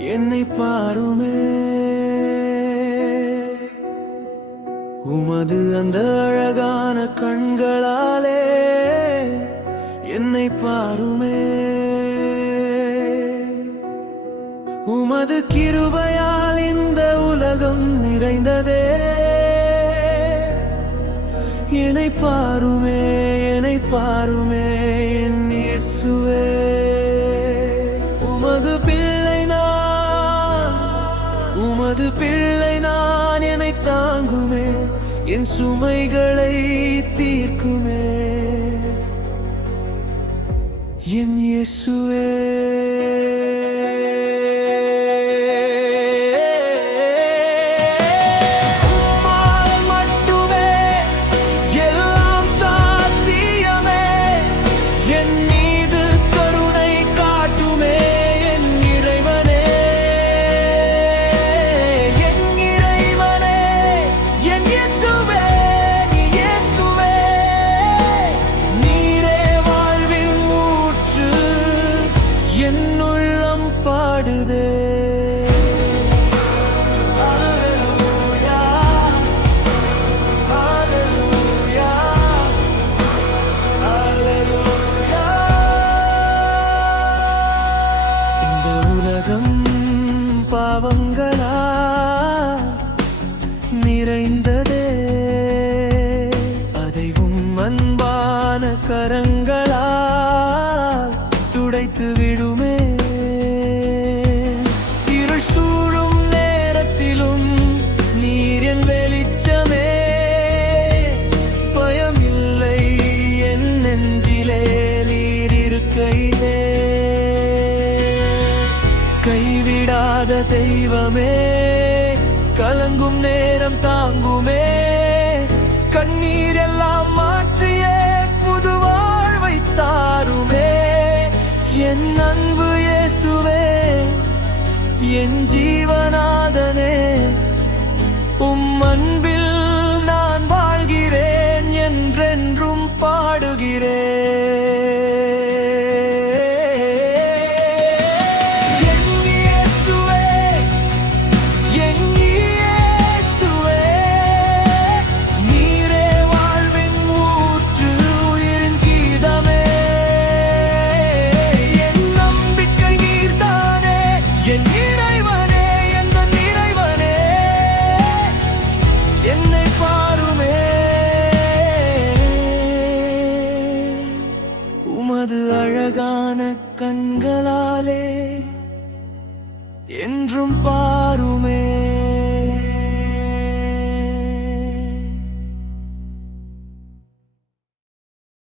என்னை பாருமே, உமது அந்த அழகான கண்களாலே என்னை பாருமே. உமது கிருபையால் இந்த உலகம் நிறைந்ததே. என்னை பாருமே, என்னை பாருமே என் இயேசுவே. உமது பிள்ளை நான், உமது பிள்ளை நான். என்னை தாங்குமே, என் சுமைகளை தீர்க்குமே என் இயேசுவே. பாவங்களா நிறைந்ததே, அதை உம் அன்பான கரங்களால் துடைத்து விடுமே. இருள் சூழும் நேரத்திலும் நீர் என் வெளிச்சமே. பயமில்லை என் நெஞ்சிலே நீர் இருக்கையிலே. கைவிடாத தெய்வமே, கலங்கும் நேரம் தாங்குமே. கண்ணீர் எல்லாம் மாற்றியே புது வாழ்வை தாருமே. என் அன்பு இயேசுவே, என் ஜீவநாதனே, உம் அன்பில் நான் வாழ்கிறேன், என்றென்றும் பாடுகிறேன். உமது அழகான கண்களாலே என்றும்